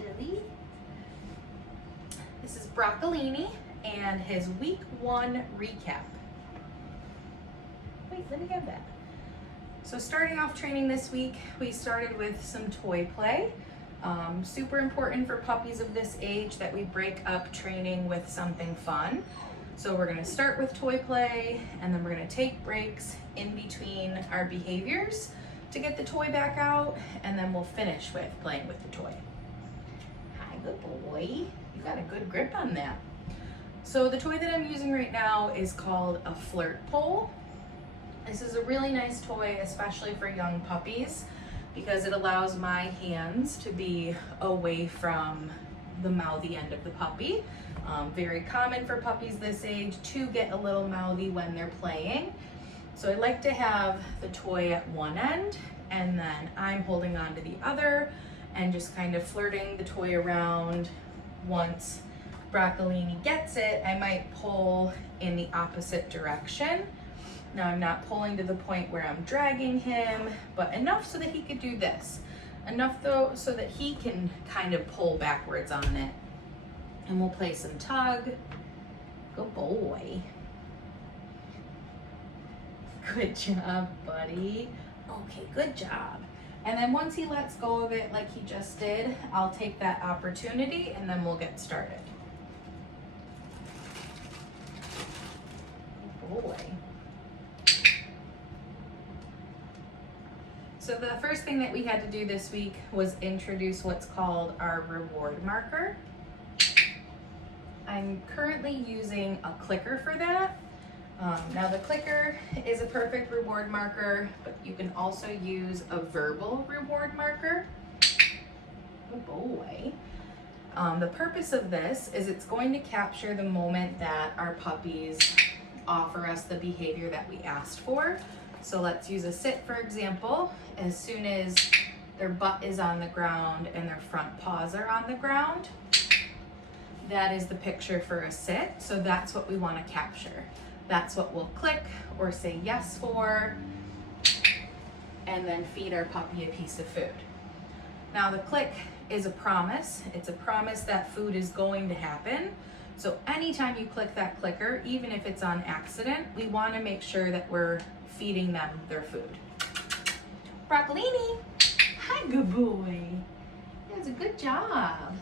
Chili. This is Broccolini and his week 1 recap. Wait, let me get that. So starting off training this week, we started with some toy play. Super important for puppies of this age that we break up training with something fun. So we're gonna start with toy play, and then we're gonna take breaks in between our behaviors to get the toy back out, and then we'll finish with playing with the toy. Hi, good boy. You got a good grip on that. So the toy that I'm using right now is called a flirt pole. This is a really nice toy, especially for young puppies, because it allows my hands to be away from the mouthy end of the puppy. Very common for puppies this age to get a little mouthy when they're playing. So I like to have the toy at one end, and then I'm holding on to the other and just kind of flirting the toy around. Once Broccolini gets it, I might pull in the opposite direction. Now I'm not pulling to the point where I'm dragging him, but enough so that he could do this. Enough though so that he can kind of pull backwards on it. And we'll play some tug. Good boy. Good job, buddy. Okay, good job. And then once he lets go of it like he just did, I'll take that opportunity and then we'll get started. Good boy. So the first thing that we had to do this week was introduce what's called our reward marker. I'm currently using a clicker for that. Now the clicker is a perfect reward marker, but you can also use a verbal reward marker. Good boy. The purpose of this is it's going to capture the moment that our puppies offer us the behavior that we asked for. So let's use a sit, for example. As soon as their butt is on the ground and their front paws are on the ground, that is the picture for a sit. So that's what we want to capture. That's what we'll click or say yes for, and then feed our puppy a piece of food. Now the click is a promise. It's a promise that food is going to happen. So anytime you click that clicker, even if it's on accident, we want to make sure that we're feeding them their food. Broccolini, hi, good boy. That's a good job.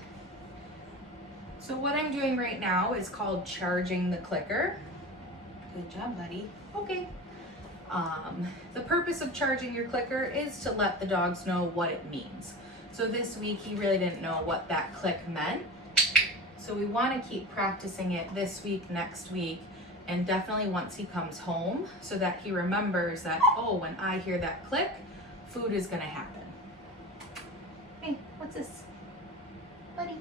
So what I'm doing right now is called charging the clicker. Good job, buddy. Okay. The purpose of charging your clicker is to let the dogs know what it means. So this week he really didn't know what that click meant. So we want to keep practicing it this week, next week, and definitely once he comes home, so that he remembers that, oh, when I hear that click, food is going to happen. Hey, what's this? Buddy.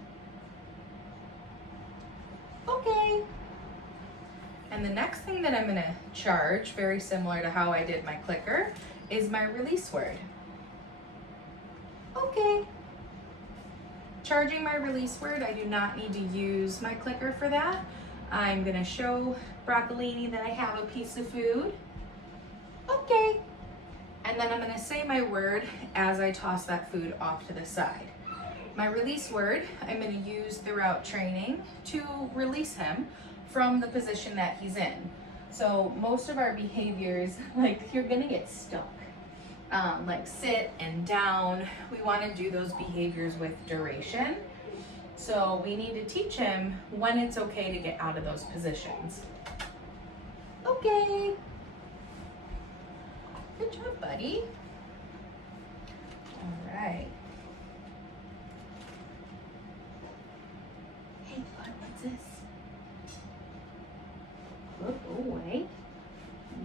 Okay. And the next thing that I'm going to charge, very similar to how I did my clicker, is my release word. Okay. Charging my release word, I do not need to use my clicker for that. I'm going to show Broccolini that I have a piece of food. Okay. And then I'm going to say my word as I toss that food off to the side. My release word, I'm going to use throughout training to release him from the position that he's in. So most of our behaviors, like you're going to get stuck. Like sit and down, we want to do those behaviors with duration. So we need to teach him when it's okay to get out of those positions. Okay. Good job, buddy. All right. Hey, bud, what's this? Good boy.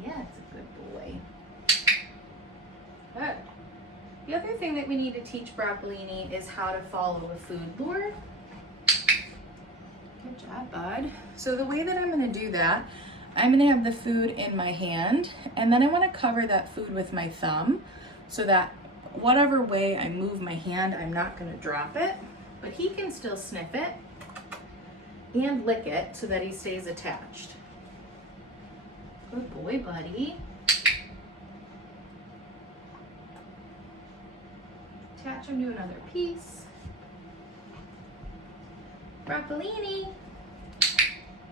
Yeah, it's a good boy. Good. The other thing that we need to teach Broccolini is how to follow a food board. Good job, bud. So the way that I'm going to do that, I'm going to have the food in my hand, and then I want to cover that food with my thumb so that whatever way I move my hand, I'm not going to drop it, but he can still sniff it and lick it so that he stays attached. Good boy, buddy. Attach him to another piece. Broccolini.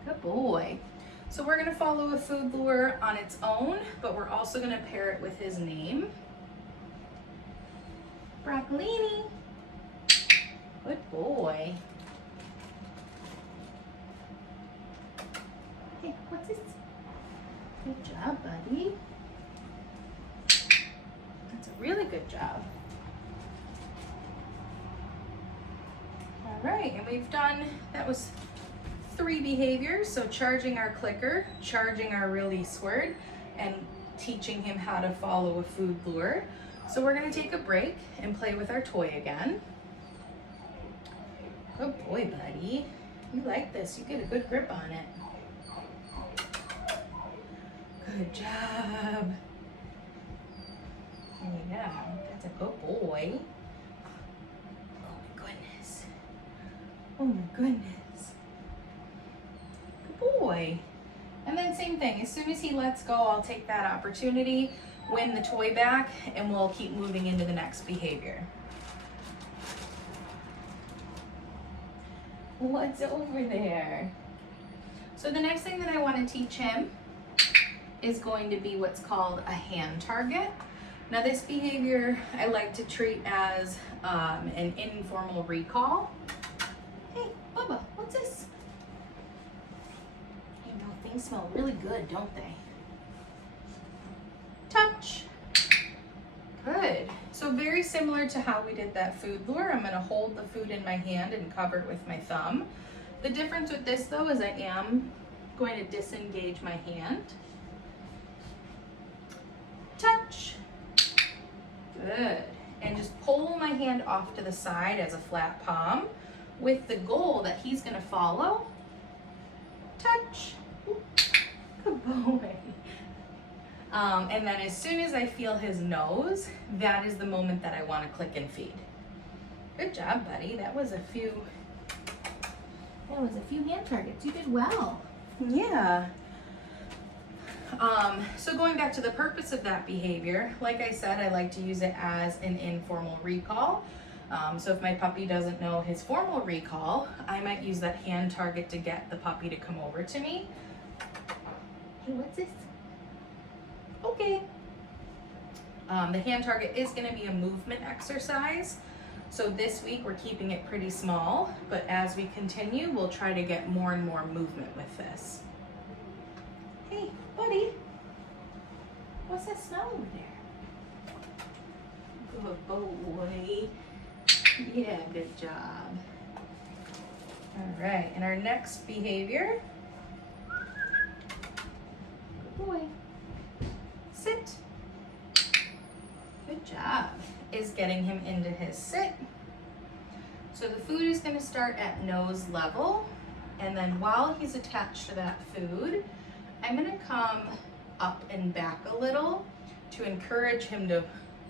Good boy. So we're gonna follow a food lure on its own, but we're also gonna pair it with his name. Broccolini. Good boy. Hey, what's this? Good job, buddy. That's a really good job. All right, and we've done, that was 3 behaviors. So charging our clicker, charging our release word, and teaching him how to follow a food lure. So we're gonna take a break and play with our toy again. Good boy, buddy. You like this, you get a good grip on it. Good job. Yeah, that's a good boy. Oh my goodness. Oh my goodness. Good boy. And then same thing, as soon as he lets go, I'll take that opportunity, win the toy back, and we'll keep moving into the next behavior. What's over there? So the next thing that I want to teach him is going to be what's called a hand target. Now this behavior I like to treat as an informal recall. Hey, Bubba, what's this? You know, things smell really good, don't they? Touch. Good. So very similar to how we did that food lure, I'm gonna hold the food in my hand and cover it with my thumb. The difference with this though is I am going to disengage my hand. Touch. Good. And just pull my hand off to the side as a flat palm with the goal that he's gonna follow. Touch. Good boy. And then as soon as I feel his nose, that is the moment that I want to click and feed. Good job, buddy. That was a few hand targets. You did well. Yeah. So going back to the purpose of that behavior, like I said, I like to use it as an informal recall. So if my puppy doesn't know his formal recall, I might use that hand target to get the puppy to come over to me. Hey, what's this? Okay. The hand target is going to be a movement exercise. So this week we're keeping it pretty small, but as we continue, we'll try to get more and more movement with this. Hey, buddy. What's that smell over there? Good boy. Yeah, good job. All right, and our next behavior. Good boy. Sit. Good job. Is getting him into his sit. So the food is going to start at nose level, and then while he's attached to that food, I'm going to come up and back a little to encourage him to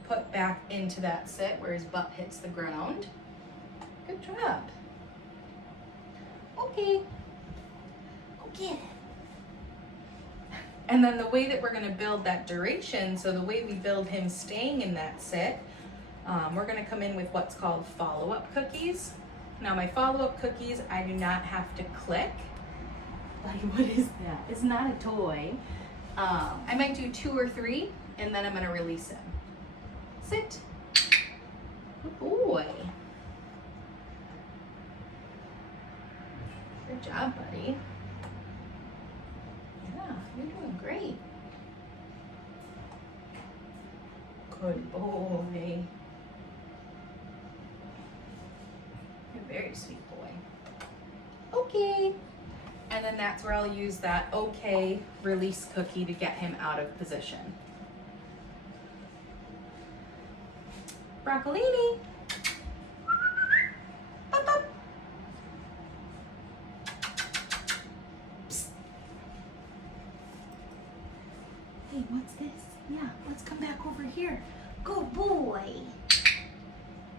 put back into that sit where his butt hits the ground. Good job. Okay. Go get it. And then the way that we're going to build that duration, so the way we build him staying in that sit, we're going to come in with what's called follow-up cookies. Now my follow-up cookies, I do not have to click. Like, what is that? It's not a toy. I might do 2 or 3, and then I'm going to release him. Sit. Good boy. Good job, buddy. Yeah, you're doing great. Good boy. You're a very sweet boy. Okay. And then that's where I'll use that okay release cookie to get him out of position. Broccolini. Up, up. Psst. Hey, what's this? Yeah, let's come back over here. Good boy.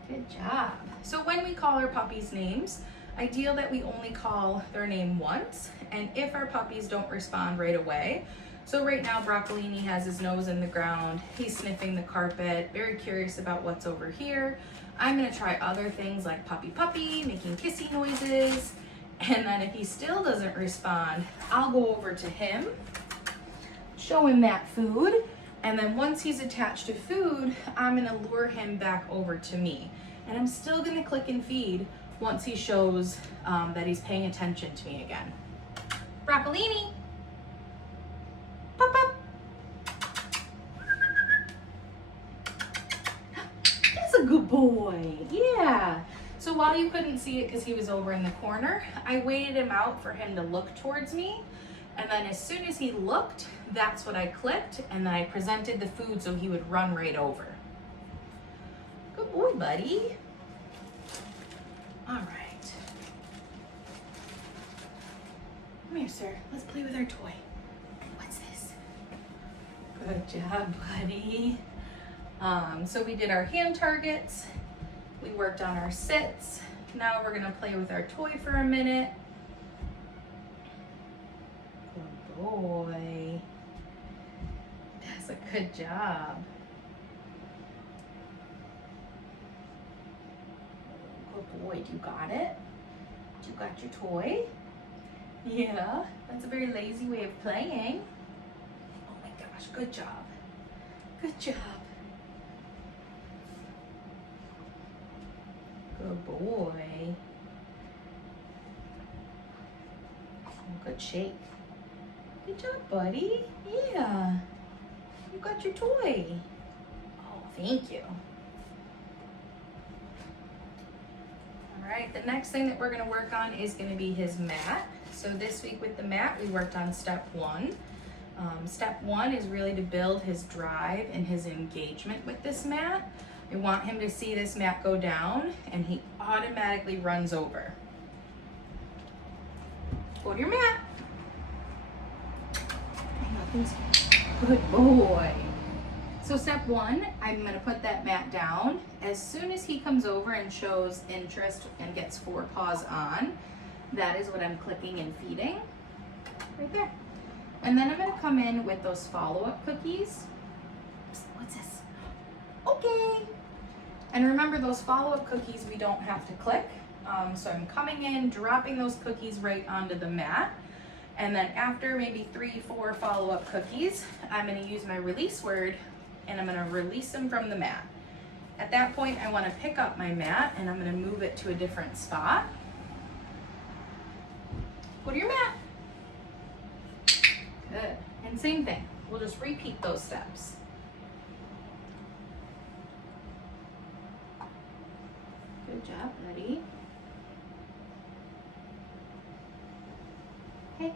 Good job. So when we call our puppies names, ideal that we only call their name once, and if our puppies don't respond right away, so right now Broccolini has his nose in the ground, he's sniffing the carpet, very curious about what's over here. I'm gonna try other things like puppy puppy, making kissy noises, And then if he still doesn't respond, I'll go over to him, show him that food, and then once he's attached to food, I'm gonna lure him back over to me. And I'm still gonna click and feed once he shows that he's paying attention to me again. Broccolini, pop up. That's a good boy, yeah. So while you couldn't see it because he was over in the corner, I waited him out for him to look towards me. And then as soon as he looked, that's what I clicked, and then I presented the food so he would run right over. Good boy, buddy. All right. Come here, sir. Let's play with our toy. What's this? Good job, buddy. So we did our hand targets. We worked on our sits. Now we're gonna play with our toy for a minute. Good boy. That's a good job. Good boy, you got it? You got your toy? Yeah, that's a very lazy way of playing. Oh my gosh, good job. Good job. Good boy. Good shake. Good job, buddy. Yeah. You got your toy. Oh, thank you. All right, the next thing that we're gonna work on is gonna be his mat. So this week with the mat, we worked on step one. Step one is really to build his drive and his engagement with this mat. I want him to see this mat go down and he automatically runs over. Go to your mat. Good boy. So step one, I'm gonna put that mat down. As soon as he comes over and shows interest and gets 4 paws on, that is what I'm clicking and feeding, right there. And then I'm gonna come in with those follow-up cookies. What's this? Okay. And remember, those follow-up cookies, we don't have to click. So I'm coming in, dropping those cookies right onto the mat. And then after maybe 3-4 follow-up cookies, I'm gonna use my release word and I'm gonna release them from the mat. At that point, I wanna pick up my mat and I'm gonna move it to a different spot. Go to your mat. Good. And same thing, we'll just repeat those steps. Good job, buddy. Okay,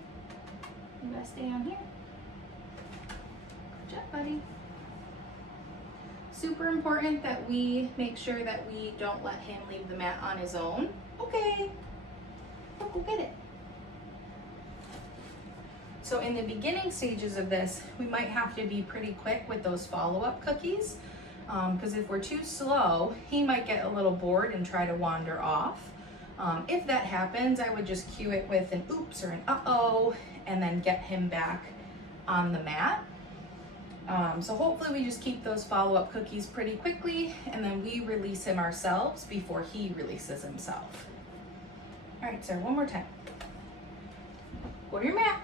you gotta stay on here. Good job, buddy. Super important that we make sure that we don't let him leave the mat on his own. Okay, go get it. So in the beginning stages of this, we might have to be pretty quick with those follow-up cookies. Because if we're too slow, he might get a little bored and try to wander off. If that happens, I would just cue it with an oops or an uh-oh, and then get him back on the mat. So hopefully we just keep those follow-up cookies pretty quickly, and then we release him ourselves before he releases himself. All right, sir, one more time. Go to your mat.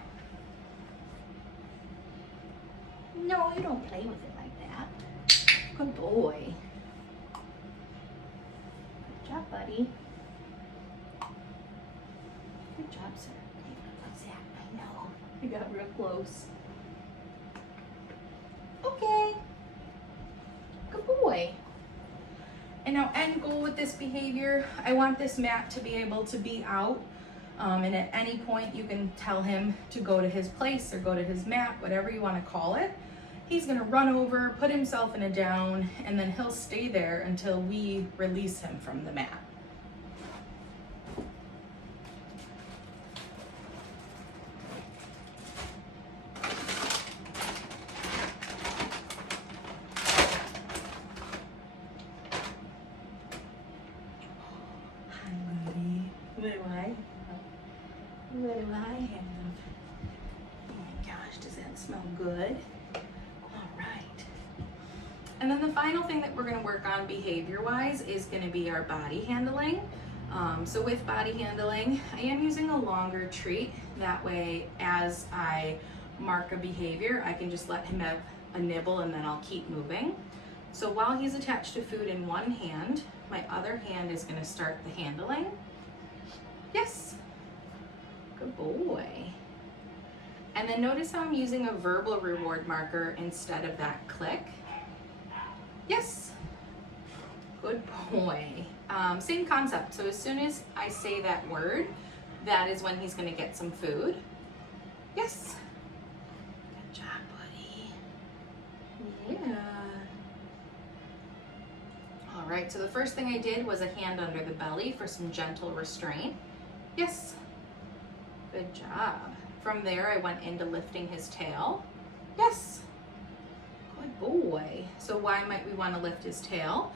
No, you don't play with it like that. Good boy. Good job, buddy. Good job, sir. What's that? I know. I got real close. Okay. Good boy. And now, end goal with this behavior, I want this mat to be able to be out. And at any point, you can tell him to go to his place or go to his mat, whatever you want to call it. He's gonna run over, put himself in a down, and then he'll stay there until we release him from the mat. Hi, buddy. What do I have? What do I have? Oh my gosh, does that smell good? And then the final thing that we're gonna work on behavior-wise is gonna be our body handling. So with body handling, I am using a longer treat. That way, as I mark a behavior, I can just let him have a nibble and then I'll keep moving. So while he's attached to food in one hand, my other hand is going to start the handling. Yes, good boy. And then notice how I'm using a verbal reward marker instead of that click. Yes, good boy. Same concept. So as soon as I say that word, that is when he's going to get some food. Yes. Good job, buddy. Yeah. All right, so the first thing I did was a hand under the belly for some gentle restraint. Yes. Good job. From there, I went into lifting his tail. Yes. Good boy. So why might we want to lift his tail?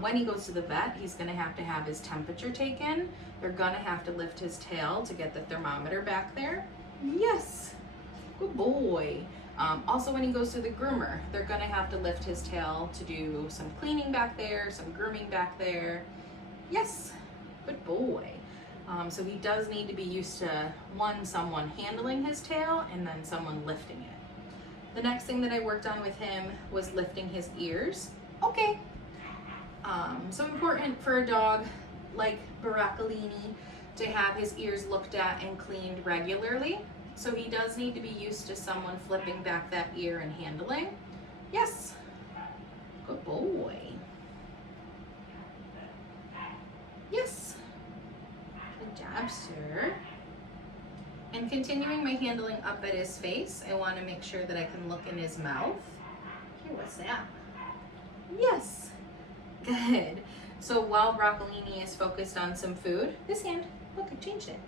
When he goes to the vet, he's going to have his temperature taken. They're going to have to lift his tail to get the thermometer back there. Yes. Good boy. Also, when he goes to the groomer, they're going to have to lift his tail to do some cleaning back there, some grooming back there. Yes. Good boy. So he does need to be used to someone handling his tail and then someone lifting it. The next thing that I worked on with him was lifting his ears. Okay. So important for a dog like Broccolini to have his ears looked at and cleaned regularly. So he does need to be used to someone flipping back that ear and handling. Yes. Good boy. Yes. Good job, sir. And continuing my handling up at his face, I want to make sure that I can look in his mouth. Here, what's that? Yes. Good. So while Broccolini is focused on some food, this hand, look, I changed it.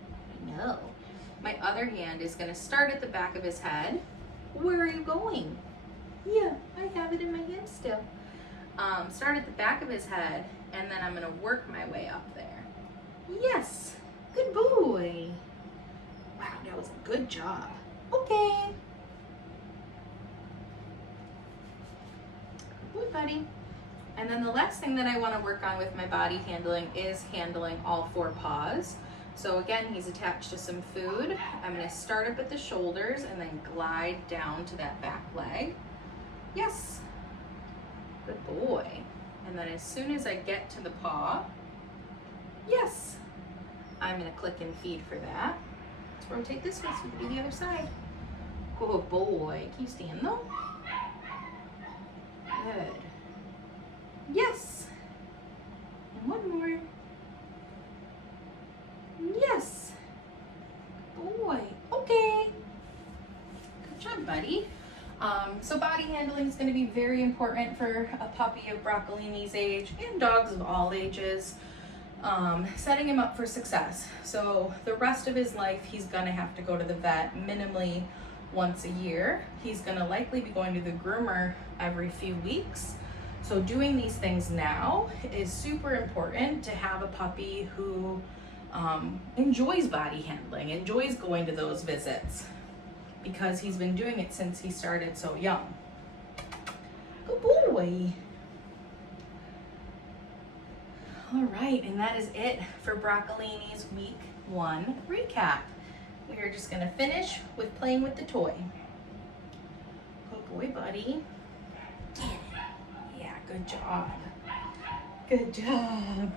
I know. My other hand is going to start at the back of his head. Where are you going? Yeah, I have it in my hand still. Start at the back of his head, and then I'm going to work my way up there. Yes. Good boy. Wow, that was a good job. Okay. Good boy, buddy. And then the last thing that I want to work on with my body handling is handling all four paws. So again, he's attached to some food. I'm going to start up at the shoulders and then glide down to that back leg. Yes. Good boy. And then as soon as I get to the paw, yes, I'm going to click and feed for that. Let's rotate this way so we can do the other side. Good boy. Can you stand though? Good. Yes. And one more. Yes. Boy. Okay. Good job, buddy. So body handling is going to be very important for a puppy of Broccolini's age and dogs of all ages. Setting him up for success. So the rest of his life, he's going to have to go to the vet minimally once a year. He's going to likely be going to the groomer every few weeks. So doing these things now is super important to have a puppy who enjoys body handling, enjoys going to those visits, because he's been doing it since he started so young. Good boy. All right, and that is it for Broccolini's week 1 recap. We are just gonna finish with playing with the toy. Good boy, buddy. Yeah, good job. Good job.